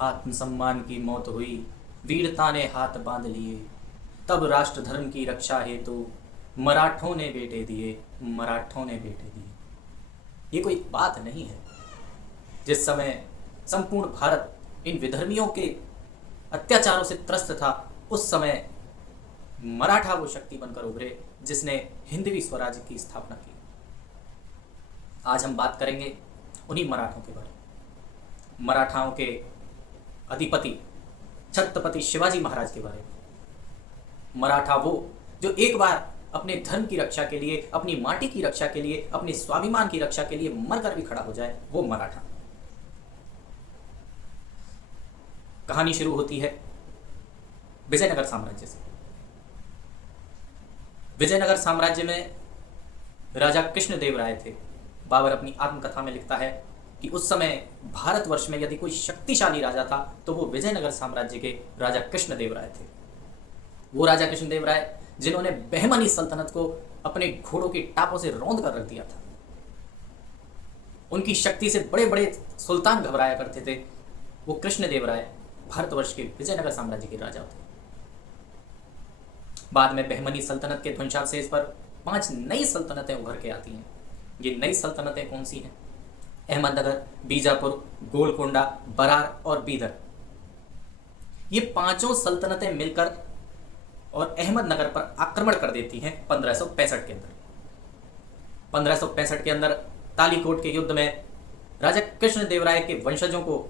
आत्मसम्मान की मौत हुई, वीरता ने हाथ बांध लिए, तब राष्ट्र धर्म की रक्षा हेतु मराठों ने बेटे दिए, मराठों ने बेटे दिए। ये कोई बात नहीं है। जिस समय संपूर्ण भारत इन विधर्मियों के अत्याचारों से त्रस्त था, उस समय मराठा वो शक्ति बनकर उभरे जिसने हिंदवी स्वराज्य की स्थापना की। आज हम बात करेंगे उन्हीं मराठों के बारे में, मराठाओं के अधिपति छत्रपति शिवाजी महाराज के बारे में। मराठा वो जो एक बार अपने धर्म की रक्षा के लिए, अपनी माटी की रक्षा के लिए, अपने स्वाभिमान की रक्षा के लिए मरकर भी खड़ा हो जाए, वो मराठा। कहानी शुरू होती है विजयनगर साम्राज्य से। विजयनगर साम्राज्य में राजा कृष्णदेव राय थे। बाबर अपनी आत्मकथा में लिखता है कि उस समय भारतवर्ष में यदि कोई शक्तिशाली राजा था तो वो विजयनगर साम्राज्य के राजा कृष्णदेव राय थे। वो राजा कृष्णदेव राय जिन्होंने बहमनी सल्तनत को अपने घोड़ों की टापों से रौंद कर रख दिया था। उनकी शक्ति से बड़े बड़े सुल्तान घबराया करते थे। वो कृष्णदेव राय भारतवर्ष के विजयनगर साम्राज्य के राजा थे। बाद में बहमनी सल्तनत के ध्वंसावशेष पर 5 नई सल्तनतें उभर के आती हैं। ये नई सल्तनतें कौन सी हैं? अहमदनगर, बीजापुर, गोलकोंडा, बरार और बीदर। ये पांचों सल्तनतें मिलकर और अहमदनगर पर आक्रमण कर देती हैं 1565 के अंदर। 1565 के अंदर तालीकोट के युद्ध में राजा कृष्णदेव राय के वंशजों को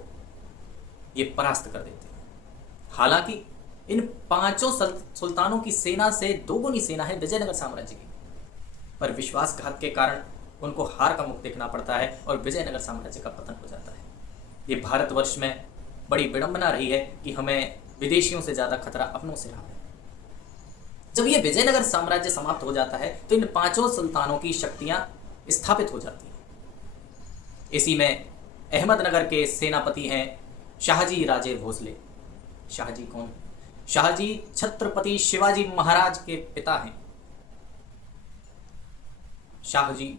ये परास्त कर देते हैं। हालांकि इन पांचों सुल्तानों की सेना से दोगुनी सेना है विजयनगर साम्राज्य की, पर विश्वासघात के कारण उनको हार का मुख देखना पड़ता है और विजयनगर साम्राज्य का पतन हो जाता है। ये भारतवर्ष में बड़ी विडंबना रही है कि हमें विदेशियों से ज़्यादा खतरा अपनों से रहा है। जब ये विजयनगर साम्राज्य समाप्त हो जाता है तो इन पांचों सुल्तानों की शक्तियां स्थापित हो जाती हैं। इसी में अहमदनगर के सेनापति हैं शाहजी राजे भोसले। शाहजी कौन? शाहजी छत्रपति शिवाजी महाराज के पिता हैं। शाहजी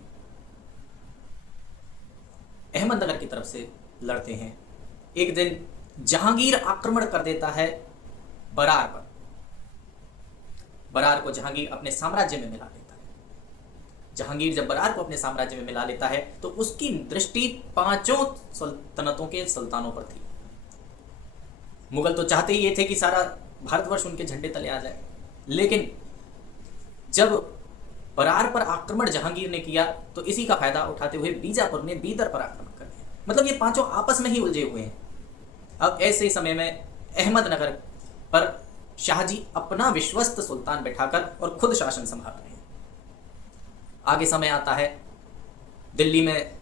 अहमदनगर की तरफ से लड़ते हैं। एक दिन जहांगीर आक्रमण कर देता है बरार पर। बरार को जहांगीर अपने साम्राज्य में मिला लेता है। जहांगीर जब बरार को अपने साम्राज्य में मिला लेता है तो उसकी दृष्टि पांचों सल्तनतों के सुल्तानों पर थी। मुगल तो चाहते ही ये थे कि सारा भारतवर्ष उनके झंडे तले आ जाए, लेकिन जब बरार पर आक्रमण जहांगीर ने किया तो इसी का फायदा उठाते हुए बीजापुर ने बीदर पर आक्रमण कर दिया। मतलब ये पांचों आपस में ही उलझे हुए हैं। अब ऐसे ही समय में अहमदनगर पर शाहजी अपना विश्वस्त सुल्तान बैठाकर और खुद शासन संभाल रहे हैं। आगे समय आता है, दिल्ली में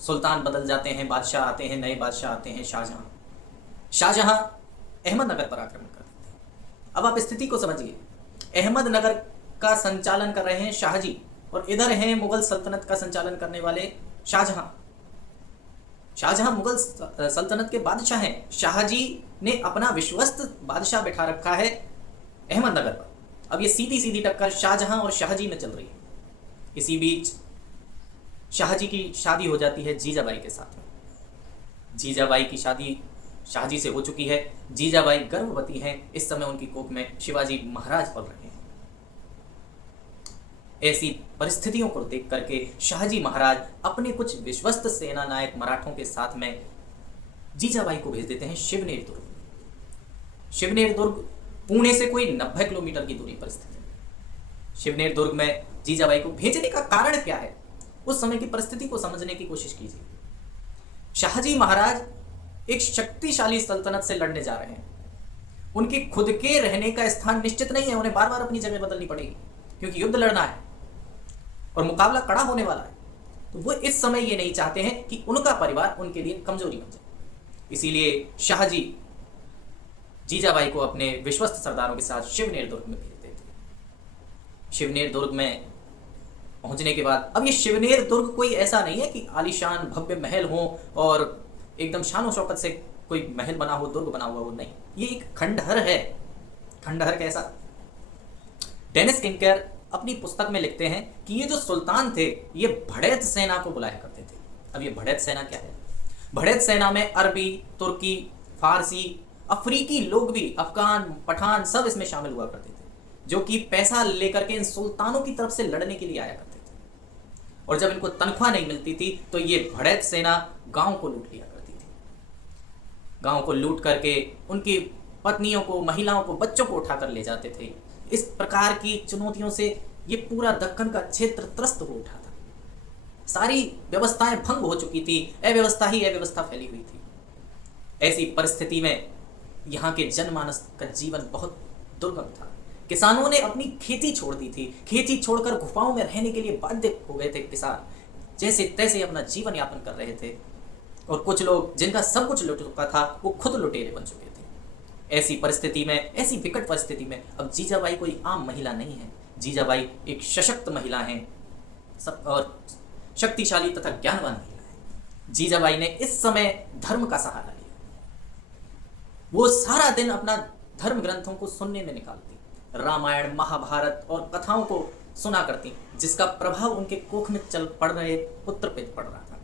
सुल्तान बदल जाते हैं, बादशाह आते हैं, नए बादशाह आते हैं। शाहजहां अहमदनगर पर आक्रमण कर देते हैं। अब आप स्थिति को समझिए, अहमदनगर का संचालन कर रहे हैं शाहजी और इधर हैं मुगल सल्तनत का संचालन करने वाले शाहजहां। शाहजहां मुगल सल्तनत के बादशाह हैं। शाहजी ने अपना विश्वस्त बादशाह बैठा रखा है अहमदनगर पर। अब ये सीधी सीधी टक्कर शाहजहां और शाहजी में चल रही है। इसी बीच शाहजी की शादी हो जाती है जीजाबाई के साथ में। जीजाबाई की शादी शाहजी से हो चुकी है। जीजाबाई गर्भवती हैं। इस समय उनकी कोख में शिवाजी महाराज पल रहे हैं। ऐसी परिस्थितियों को देख करके शाहजी महाराज अपने कुछ विश्वस्त सेना नायक मराठों के साथ में जीजाबाई को भेज देते हैं शिवनेर दुर्ग। शिवनेर दुर्ग पुणे से कोई 90 किलोमीटर की दूरी पर स्थित है। शिवनेर दुर्ग में जीजाबाई को भेजने का कारण क्या है, उस समय की परिस्थिति को समझने की कोशिश कीजिए। शाहजी महाराज एक शक्तिशाली सल्तनत से लड़ने जा रहे हैं। उनके खुद के रहने का स्थान निश्चित नहीं है। उन्हें बार बार अपनी जगह बदलनी पड़ेगी क्योंकि युद्ध लड़ना है और मुकाबला कड़ा होने वाला है। तो वो इस समय ये नहीं चाहते हैं कि उनका परिवार उनके लिए कमजोरी बन जाए। इसीलिए शाहजी जीजाबाई को अपने विश्वस्त सरदारों के साथ शिवनेर दुर्ग में भेज देते हैं। शिवनेर दुर्ग में पहुंचने के बाद, अब ये शिवनेर दुर्ग कोई ऐसा नहीं है कि आलीशान भव्य महल हो और एकदम शानो शौकत से कोई महल बना हो, दुर्ग बना हुआ हो, नहीं। ये एक खंडहर है। खंडहर कैसा? डेनिस किंकर अपनी पुस्तक में लिखते हैं कि ये जो सुल्तान थे ये भड़ैत सेना को बुलाया करते थे। अब ये भड़ैत सेना क्या है? भड़ैत सेना में अरबी, तुर्की, फारसी, अफ्रीकी लोग भी, अफगान, पठान सब इसमें शामिल हुआ करते थे, जो कि पैसा लेकर के इन सुल्तानों की तरफ से लड़ने के लिए आया करते थे। और जब इनको तनख्वाह नहीं मिलती थी तो ये भड़ैत सेना गांव को लूट लिया करती थी। गांव को लूट करके उनकी पत्नियों को, महिलाओं को, बच्चों को उठा कर ले जाते थे। इस प्रकार की चुनौतियों से ये पूरा दक्कन का क्षेत्र त्रस्त हो उठा था। सारी व्यवस्थाएं भंग हो चुकी थी, अव्यवस्था ही अव्यवस्था फैली हुई थी। ऐसी परिस्थिति में यहाँ के जनमानस का जीवन बहुत दुर्गम था। किसानों ने अपनी खेती छोड़ दी थी, खेती छोड़कर गुफाओं में रहने के लिए बाध्य हो गए थे। किसान जैसे तैसे अपना जीवन यापन कर रहे थे, और कुछ लोग जिनका सब कुछ लुट चुका था वो खुद लुटेरे बन चुके थे। ऐसी परिस्थिति में, ऐसी विकट परिस्थिति में अब जीजाबाई कोई आम महिला नहीं है। जीजाबाई एक सशक्त महिला है और शक्तिशाली तथा ज्ञानवान महिला है। जीजाबाई ने इस समय धर्म का सहारा लिया। वो सारा दिन अपना धर्म ग्रंथों को सुनने में निकालती, रामायण, महाभारत और कथाओं को सुना करती, जिसका प्रभाव उनके कोख में चल पड़ रहे पुत्र पे पड़ रहा था।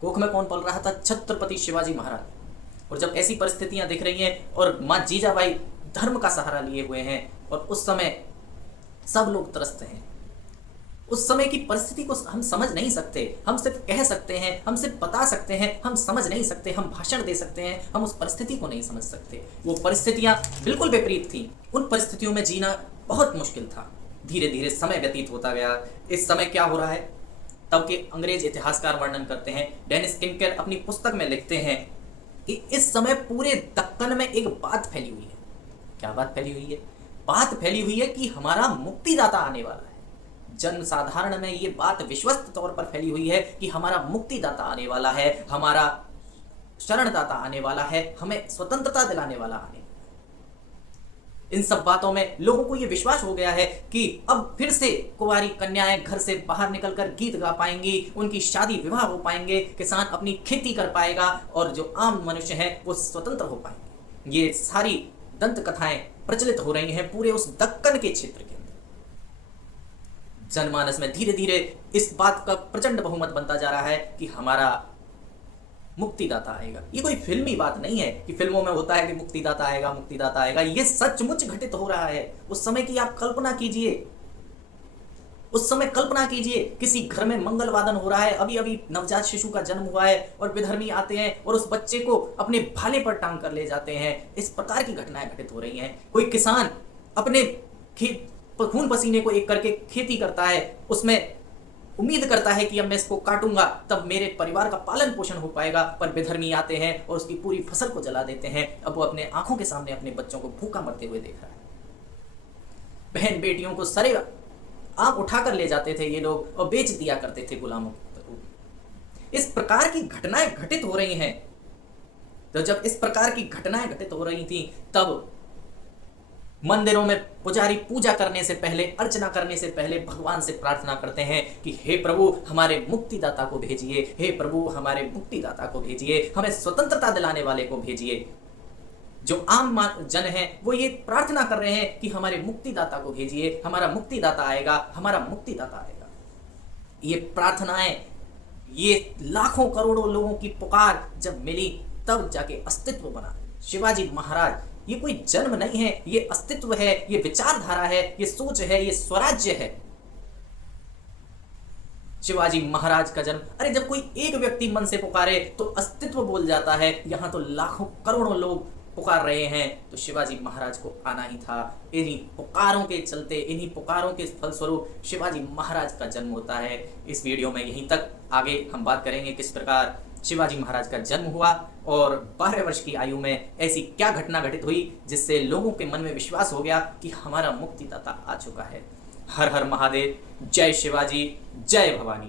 कोख में कौन पल रहा था? छत्रपति शिवाजी महाराज। और जब ऐसी परिस्थितियां दिख रही हैं और माँ जीजाबाई धर्म का सहारा लिए हुए हैं, और उस समय सब लोग त्रस्त हैं। उस समय की परिस्थिति को हम समझ नहीं सकते। हम सिर्फ कह सकते हैं, हम सिर्फ बता सकते हैं, हम समझ नहीं सकते। हम भाषण दे सकते हैं, हम उस परिस्थिति को नहीं समझ सकते। वो परिस्थितियां बिल्कुल विपरीत थी। उन परिस्थितियों में जीना बहुत मुश्किल था। धीरे धीरे समय व्यतीत होता गया। इस समय क्या हो रहा है? तब के अंग्रेज इतिहासकार वर्णन करते हैं, डेनिस किंकर अपनी पुस्तक में लिखते हैं कि इस समय पूरे दक्कन में एक बात फैली हुई है। क्या बात फैली हुई है? बात फैली हुई है कि हमारा मुक्तिदाता आने वाला है। जन साधारण में ये बात विश्वस्त तौर पर फैली हुई है कि हमारा मुक्तिदाता आने वाला है, हमारा शरणदाता आने वाला है, हमें स्वतंत्रता दिलाने वाला आने। इन सब बातों में लोगों को ये विश्वास हो गया है कि अब फिर से कुंवारी कन्याएं घर से बाहर निकलकर गीत गा पाएंगी, उनकी शादी विवाह हो पाएंगे, किसान अपनी खेती कर पाएगा, और जो आम मनुष्य हैं वो स्वतंत्र हो पाएंगे। ये सारी दंत कथाएं प्रचलित हो रही हैं पूरे उस दक्कन के क्षेत्र के अंदर। जनमानस में धीरे धीरे इस बात का प्रचंड बहुमत बनता जा रहा है कि हमारा मुक्तिदाता आएगा। ये कोई फिल्मी बात नहीं है कि फिल्मों में होता है कि मुक्तिदाता आएगा, मुक्तिदाता आएगा। ये सचमुच घटित हो रहा है। उस समय की आप कल्पना कीजिए, उस समय कल्पना कीजिए, किसी घर में मंगल वादन हो रहा है, अभी अभी नवजात शिशु का जन्म हुआ है, और विधर्मी आते हैं और उस बच्चे को अपने भाले पर टांग कर ले जाते हैं। इस प्रकार की घटनाएं घटित हो रही हैं। कोई किसान अपने खून पसीने को एक करके खेती करता है, उसमें उम्मीद करता है कि अब मैं इसको काटूंगा तब मेरे परिवार का पालन पोषण हो पाएगा, पर विधर्मी आते हैं और उसकी पूरी फसल को जला देते हैं। अब वो अपने आंखों के सामने अपने बच्चों को भूखा मरते हुए देख रहा है। बहन बेटियों को सरे आंख उठाकर ले जाते थे ये लोग और बेच दिया करते थे गुलामों को। इस प्रकार की घटनाएं घटित हो रही हैं। तो जब इस प्रकार की घटनाएं घटित हो रही थी, तब मंदिरों में पुजारी पूजा करने से पहले, अर्चना करने से पहले भगवान से प्रार्थना करते हैं कि हे प्रभु हमारे मुक्तिदाता को भेजिए, हे प्रभु हमारे मुक्तिदाता को भेजिए, हमें स्वतंत्रता दिलाने वाले को भेजिए। जो आम जन हैं वो ये प्रार्थना कर रहे हैं कि हमारे मुक्तिदाता को भेजिए, हमारा मुक्तिदाता आएगा, हमारा मुक्तिदाता आएगा। ये प्रार्थनाएं, ये लाखों करोड़ों लोगों की पुकार जब मिली, तब जाके अस्तित्व बना। शिवाजी महाराज ये कोई जन्म नहीं है, ये अस्तित्व है, ये विचारधारा है, ये सोच है, ये स्वराज्य है। शिवाजी महाराज का जन्म, अरे जब कोई एक व्यक्ति मन से पुकारे तो अस्तित्व बोल जाता है। यहां तो लाखों करोड़ों लोग पुकार रहे हैं, तो शिवाजी महाराज को आना ही था। इन्हीं पुकारों के चलते, इन्हीं पुकारों के फलस्वरूप शिवाजी महाराज का जन्म होता है। इस वीडियो में यहीं तक, आगे हम बात करेंगे किस प्रकार शिवाजी महाराज का जन्म हुआ और 12 वर्ष की आयु में ऐसी क्या घटना घटित हुई जिससे लोगों के मन में विश्वास हो गया कि हमारा मुक्तिदाता आ चुका है। हर हर महादेव, जय शिवाजी, जय भवानी।